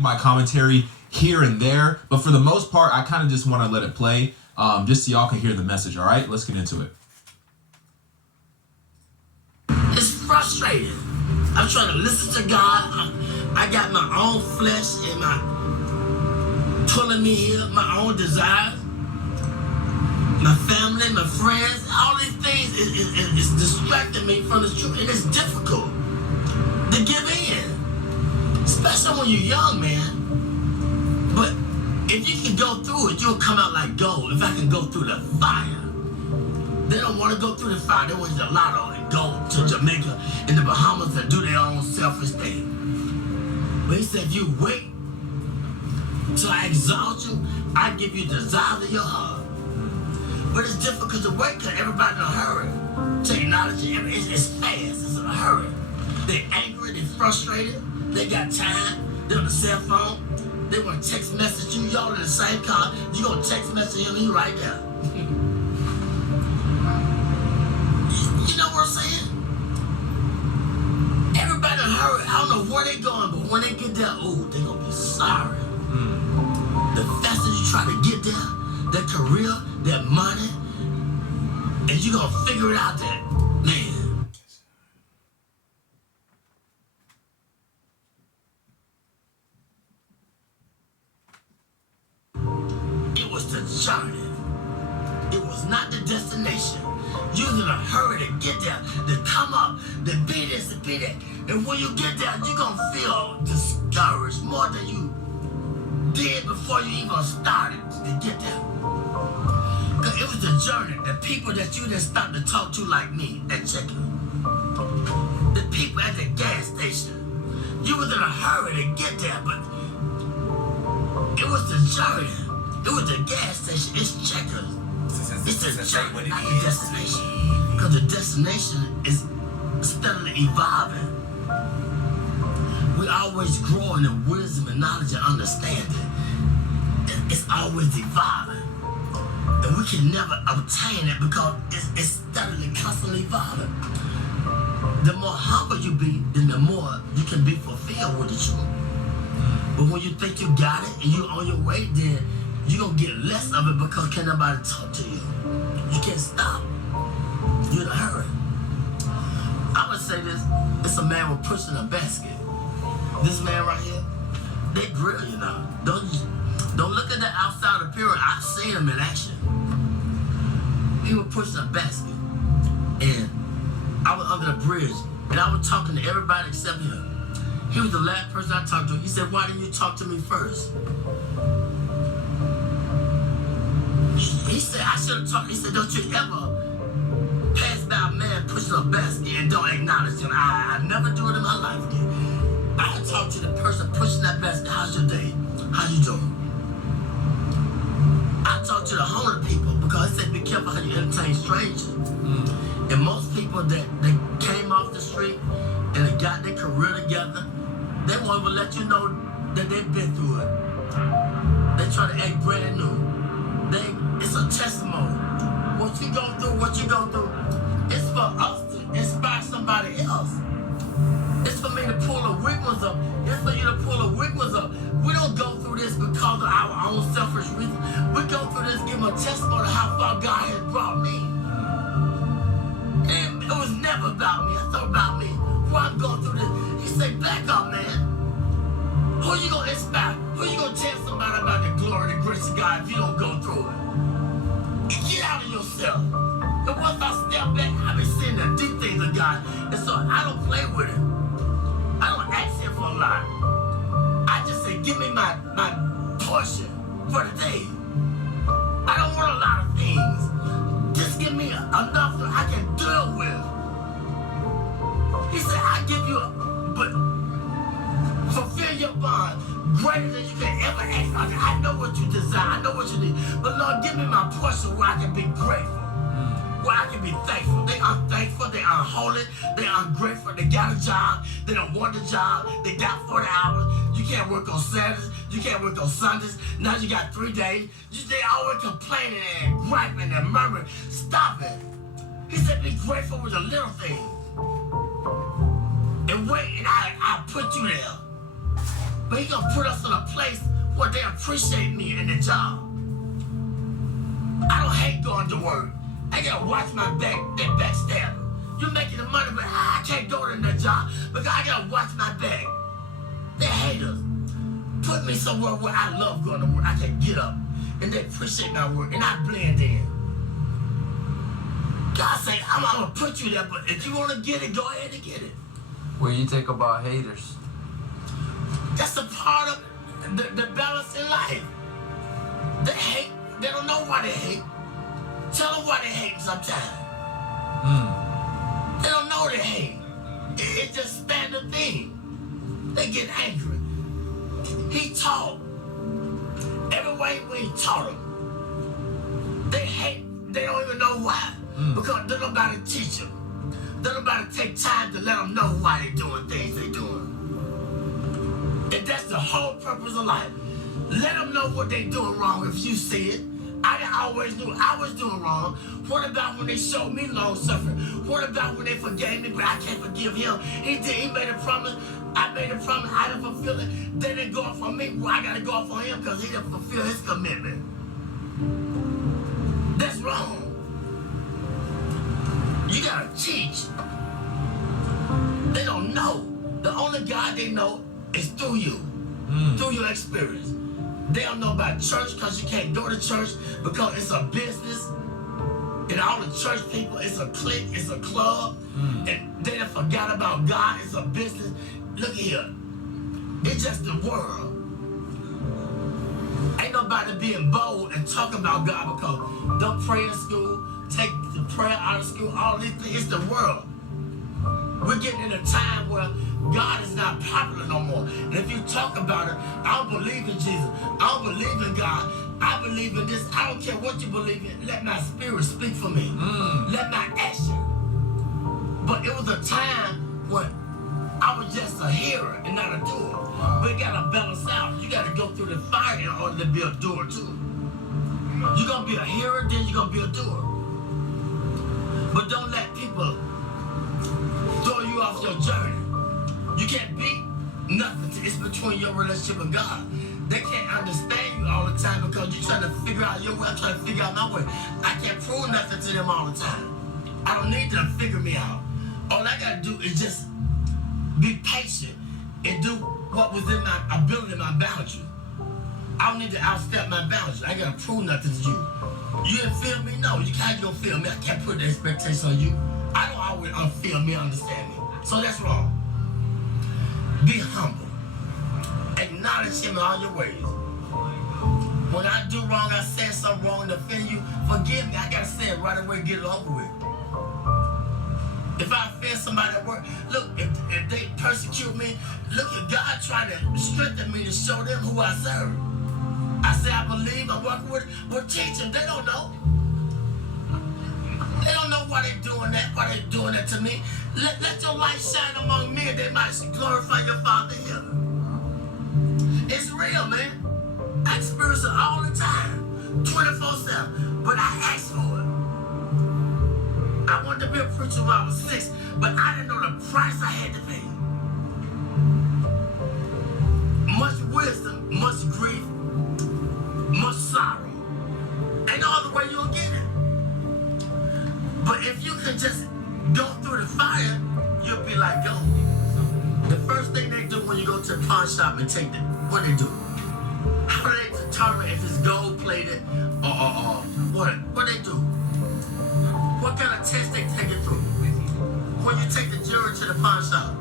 my commentary here and there, but for the most part, I kind of just want to let it play, just so y'all can hear the message. All right, let's get into it. It's frustrating. I'm trying to listen to God. I got my own flesh and my pulling me here, my own desires, my family, my friends, all these things is distracting me from the truth, and it's difficult to give in, especially when you're young, man. But if you can go through it, you'll come out like gold. If I can go through the fire, they don't want to go through the fire. They want the lotto and go to Jamaica and the Bahamas and do their own selfish thing. But he said, if you wait till I exalt you, I give you the desire of your heart. But it's difficult to wait because everybody's in a hurry. Technology, it's fast, it's in a hurry. They're angry, they're frustrated, they got time, they're on the cell phone, they want to text message you, y'all in the same car, you gonna text message him, he right there. You know what I'm saying? Everybody in a hurry, I don't know where they going, but when they get there, ooh, they gonna be sorry. The faster you try to get there, that career, that money, and you gonna figure it out that, man. It was the journey. It was not the destination. You was in a hurry to get there, to come up, to be this, to be that. And when you get there, you're gonna feel discouraged more than you did before you even started to get there. Cause it was the journey, the people that you didn't stop to talk to like me at checking. The people at the gas station. You was in a hurry to get there, but it was the journey. It was the gas station. It's checkers. It's the journey, not the destination. Because the destination is steadily evolving. We always growing in wisdom and knowledge and understanding. It's always evolving. And we can never obtain it because it's steadily, constantly evolving. The more humble you be, then the more you can be fulfilled with the truth. But when you think you got it and you're on your way, then you're going to get less of it because can't nobody talk to you. You can't stop. You're in a hurry. I would say this, it's a man with pushing a basket. This man right here, they grill you now. Don't look at the outside appearance. I've seen him in action. He was pushing a basket. And I was under the bridge. And I was talking to everybody except him. He was the last person I talked to. He said, why didn't you talk to me first? He said, I should have talked. He said, don't you ever pass by a man pushing a basket and don't acknowledge him. I never do it in my life again. I talked to the person pushing that basket. How's your day? How you doing? I talked to the homeless people because they said be careful how you entertain strangers. And most people that came off the street and they got their career together, they won't even let you know that they've been through it. They try to act brand new. It's a testimony. What you go through, it's for us to inspire somebody else. It's for me to pull the weak ones up. It's for you to pull the weak ones up. We don't go through this because of our own selfish reasons. We go through this, give them a testimony of how far God has brought me. And it was never about me. I thought about me. Why I'm going through this. He said, back up, man. Who you gonna inspire? Who you gonna tell somebody about the glory and the grace of God if you don't go through it? Get out of yourself. And once I step back, I've been seeing the deep things of God. And so I don't play with it. I don't ask him for a lot. I just say, give me my portion for the day. I don't want a lot of things. Just give me enough that I can deal with. He said, I give you but fulfill your bond greater than you can ever ask. I know what you desire. I know what you need. But Lord, give me my portion where I can be grateful. Where I can be thankful. They unthankful. They unholy. They ungrateful. They got a job. They don't want the job. They got 40 hours. You can't work on Saturdays. You can't work on Sundays. Now you got 3 days. They always complaining and griping and murmuring. Stop it. He said be grateful with the little things. And wait, and I put you there. But he gonna put us in a place where they appreciate me in the job. I don't hate going to work. I gotta watch my back, that backstabber. You making the money, but I can't go to that job because I gotta watch my back. They're haters. Put me somewhere where I love going to work. I can get up and they appreciate my work and I blend in. God say, I'm gonna put you there, but if you wanna get it, go ahead and get it. What do you think about haters? That's a part of the balance in life. They hate. They don't know why they hate. Tell them why they hate sometimes. They don't know they hate. It's just standard thing. They get angry. He taught. Every way when he taught them. They hate. They don't even know why. Because there's nobody teach them. There's nobody take time to let them know why they're doing things they're doing. And that's the whole purpose of life. Let them know what they're doing wrong if you see it. I always knew I was doing wrong. What about when they showed me long suffering? What about when they forgave me, but I can't forgive him? He made a promise. I made a promise. I didn't fulfill it. They didn't go off on me. Well, I got to go off on him because he didn't fulfill his commitment. That's wrong. You got to teach. They don't know. The only God they know is through you, through your experience. They don't know about church because you can't go to church because it's a business. And all the church people, it's a clique, it's a club. And they done forgot about God, it's a business. Look here. It's just the world. Ain't nobody being bold and talking about God because don't pray in school, take the prayer out of school, all these things. It's the world. We're getting in a time where God is not popular no more. And if you talk about it, I don't believe in Jesus. I don't believe in God. I believe in this. I don't care what you believe in. Let my spirit speak for me. Let my action. But it was a time when I was just a hearer and not a doer. But it got to balance out. You got to go through the fire in order to be a doer too. You're going to be a hearer, then you're going to be a doer. But don't let people throw you off your journey. You can't beat nothing. It's between your relationship with God. They can't understand you all the time because you're trying to figure out your way. I'm trying to figure out my way. I can't prove nothing to them all the time. I don't need them to figure me out. All I got to do is just be patient and do what was in my ability, my boundary. I don't need to outstep my boundaries. I got to prove nothing to you. You didn't feel me? No, you can't go feel me. I can't put the expectation on you. I don't always feel me, understand me. So that's wrong. Be humble. Acknowledge him in all your ways. When I do wrong, I said something wrong and offend you, forgive me. I got to say it right away, get it over with. If I offend somebody at work, look, if they persecute me, look at God trying to strengthen me to show them who I serve. I say I believe, I'm working with it. Well, teach them. They don't know. They don't know why they're doing that, why they're doing that to me. Let your light shine among men. They might glorify your Father in heaven. It's real, man. I experience it all the time, 24/7. But I asked for it. I wanted to be a preacher when I was 6, but I didn't know the price I had to pay. Much wisdom, much grief, much sorrow. Ain't no other way you'll get it. But if you could just go through the fire, you'll be like gold. The first thing they do when you go to a pawn shop and take it, what they do? How do they determine if it's gold plated or what? What they do? What kind of test they take it through? When you take the jewelry to the pawn shop,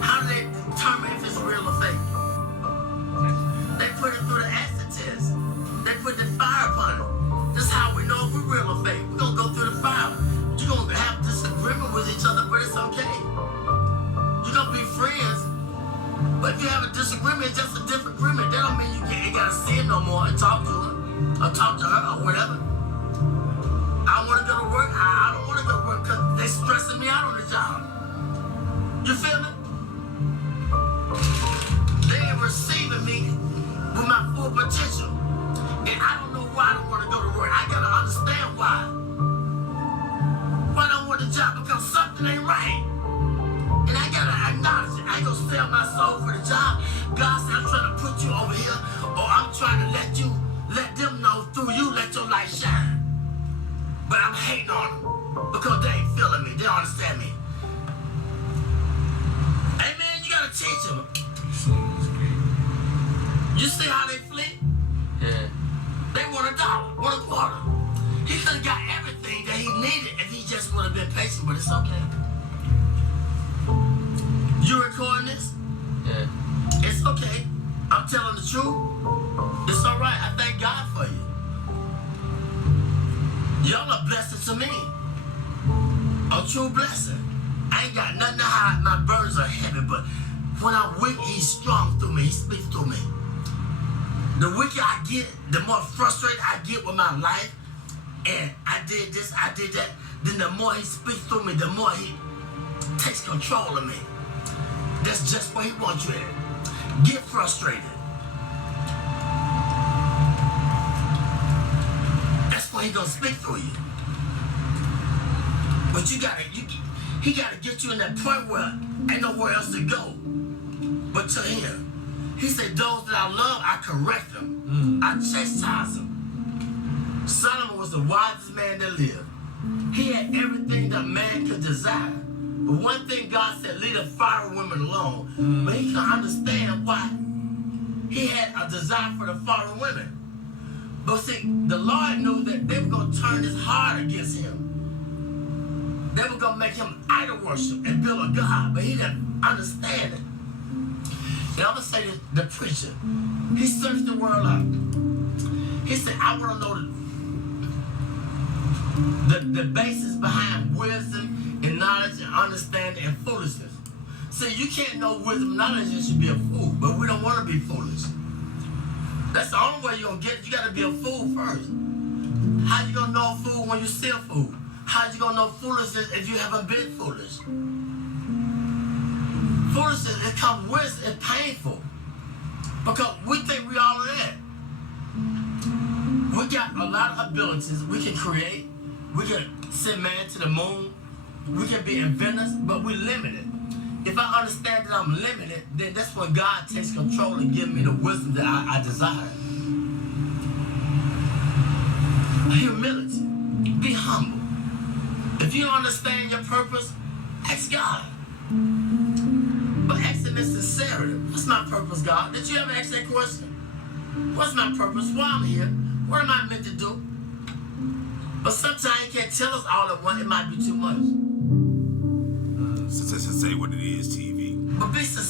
how do they determine if it's real or fake? They put it through the acid test. They put the fire upon it. This is how we know if we're real or fake. We're gonna go through the fire. You're gonna have disagreement with each other, but it's okay. You're gonna be friends, but if you have a disagreement, it's just a different agreement. That don't mean you ain't gotta see him no more and talk to him or talk to her or whatever. I don't wanna go to work. I don't wanna go to work because they stressing me out on the job. You feel me? They ain't receiving me with my full potential. And I don't know why I don't want to go to work. I gotta understand why. Why I don't want the job? Because something ain't right. And I gotta acknowledge it. I ain't gonna sell my soul for the job. God said, I'm trying to put you over here, or I'm trying to let them know through you, let your light shine. But I'm hating on them because they ain't feeling me. They don't understand me. Amen. You gotta teach them. You see how they flee? Yeah. They want $1, want $1. He could have got everything that he needed if he just would have been patient, but it's okay. You recording this? Yeah. It's okay. I'm telling the truth. It's all right. I thank God for you. Y'all are blessing to me. A true blessing. I ain't got nothing to hide. My burdens are heavy, but when I'm weak, he's strong through me. He speaks through me. The weaker I get, the more frustrated I get with my life, and I did this, I did that, then the more he speaks through me, the more he takes control of me. That's just where he wants you at. Get frustrated. That's where he gonna speak through you. But he gotta get you in that point where ain't nowhere else to go but to him. He said, those that I love, I correct them. I chastise them. Solomon was the wisest man that lived. He had everything that man could desire. But one thing God said, leave the foreign women alone. But he couldn't understand why he had a desire for the foreign women. But see, the Lord knew that they were going to turn his heart against him. They were going to make him idol worship and build a God. But he didn't understand it. And I'm going to say this, the preacher, he searched the world out. He said, I want to know the basis behind wisdom and knowledge and understanding and foolishness. See, you can't know wisdom and knowledge and you should be a fool, but we don't want to be foolish. That's the only way you're going to get it. You got to be a fool first. How you going to know a fool when you see a fool? How you going to know foolishness if you haven't been foolish? Foolishness, it comes with, it's painful. Because we think we all of that. We got a lot of abilities. We can create. We can send man to the moon. We can be inventors, but we're limited. If I understand that I'm limited, then that's when God takes control and gives me the wisdom that I desire. Humility. Be humble. If you don't understand your purpose, ask God. But ask him in sincerity. What's my purpose, God? Did you ever ask that question? What's my purpose? Why I'm here? What am I meant to do? But sometimes he can't tell us all at once. It might be too much. So say what it is, TV. But be sincere.